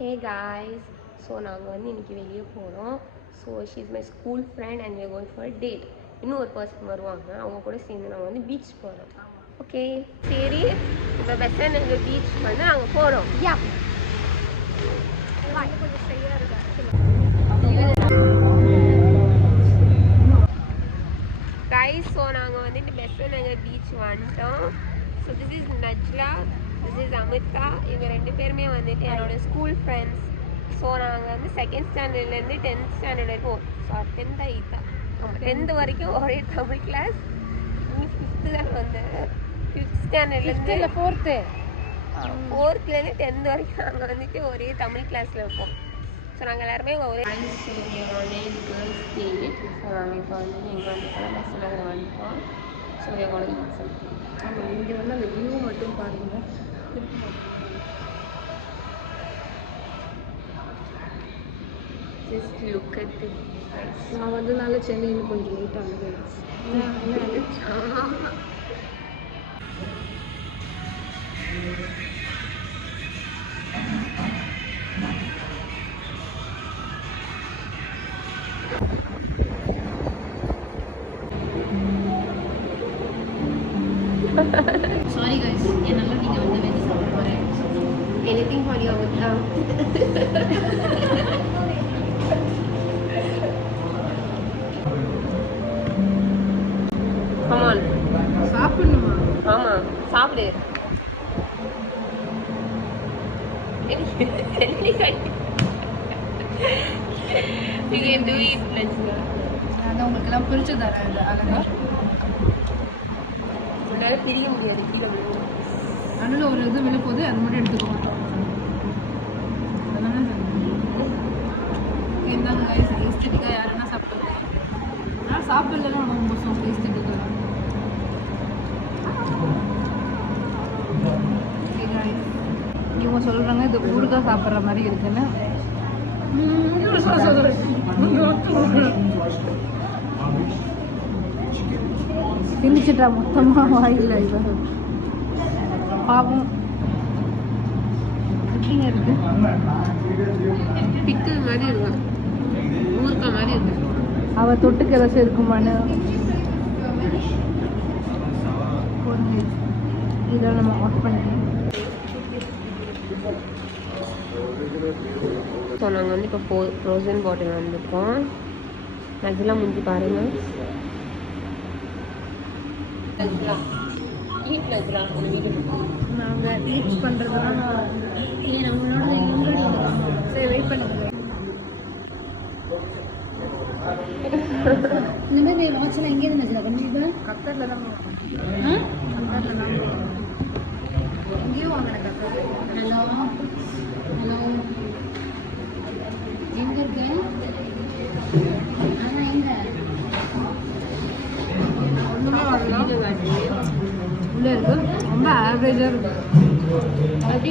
Hey guys, so நாங்கள் வந்து இன்றைக்கி வெளியே போகிறோம். So she is my school friend and we are going for a date. இன்னும் ஒரு பர்சன் வருவாங்க, அவங்க கூட சேர்ந்து நாங்கள் வந்து பீச் போகிறோம். ஓகே சரி, இப்போ பெஸ்ட்டாக நாங்கள் பீச் வந்து நாங்கள் போகிறோம். யா கொஞ்சம் சரியாக guys, ஸோ நாங்கள் வந்துட்டு பெஸ்ட்டாக நாங்கள் பீச் வந்துட்டோம். So this is Najla, this is Amrita. இவங்க ரெண்டு பேருமே வந்துட்டு என்னோட ஸ்கூல் ஃப்ரெண்ட்ஸ். ஸோ நாங்கள் வந்து 2nd ஸ்டாண்டர்ட்லேருந்து 10th ஸ்டாண்டர்ட் வரைக்கும், ஸோ 10th 8th ஆமாம் 10th வரைக்கும் ஒரே தமிழ் கிளாஸ். நீ 5th தான் வந்து 5th ஸ்டாண்டர்ட்லேருந்து இல்லை 4thலேருந்து 10th வரைக்கும் நாங்கள் வந்துட்டு ஒரே தமிழ் கிளாஸில் இருப்போம். ஸோ நாங்கள் எல்லாருமே ஒரே கேர்ள்ஸ் டேட். ஸோ நாங்கள் இப்போ வந்து எங்கே வந்துட்டோம், பஸ் நாங்கள் வந்துட்டோம். ஸோ எங்களோட ஆமாம், இங்கே வந்து அந்த வியூ மட்டும் பாருங்கள். Just look at the price. நான் வந்ததுனால சென்னையில் கொஞ்சம் லேட்டாக இருந்துச்சு. சாரி கைஸ், என்னால் நீங்கள் வந்து வெளியே சாப்பிட போகிறேன். Anything for you Amrita. Come on சாப்பிடணுமா? ஆமாம் சாப்பிடு. You can do it, let's go. நான் உங்களுக்கெல்லாம் பிரித்து தரேன். அழகா உன்னால் பிரிய முடியாது, கீழே அண்ணில் ஒரு இது விழுப்போது அது மட்டும் எடுத்துக்குவோம். அதனால இருந்தாங்க கைஸ், ஏஸ்தட்டிக்காக யாருன்னா சாப்பிடுறது. ஆனால் சாப்பிடலாம் ரொம்ப மோசம் ஏஸ்தட்டிக்காக. இவங்க சொல்கிறாங்க இது ஊறுகாய் சாப்பிட்ற மாதிரி இருக்குன்னு. திணிச்சிட்டா மொத்தமாக வாயில் இவ பாவம். எப்படிங்க இருக்கு? பிக்கல் மாதிரி இருக்கும், ஊறுகாய் மாதிரி இருக்கு. அவள் தொட்டுக்கு ஏதாச்சும் இருக்குமான்னு இதை நம்ம ஆஃப் பண்ணிக்கலாம். ஸோ நாங்கள் வந்து இப்போ ஃப்ரோசன் பாட்டில் வந்துருக்கோம். நஜ்லா முந்தி பாருங்கள். நஜ்லா ஈட், நஜ்லா வீடு நாங்கள் ரீச் பண்ணுறதுலாம் நம்மளோட சரி வெயிட் பண்ணுங்க. இந்த மாதிரி வாட்செல்லாம் எங்கே இருந்துச்சுல கண்டிப்பாக கத்தரில் தான் கத்தரில் தான் எங்கேயும் வாங்கினேன் கத்தர். ஹலோ ஹலோ எங்கே இருக்கேன்? ஆனால் எங்கே ஒன்றுமே வரலாம். உள்ளே இருக்கு, ரொம்ப ஆவரேஜாக இருக்கு. அப்படி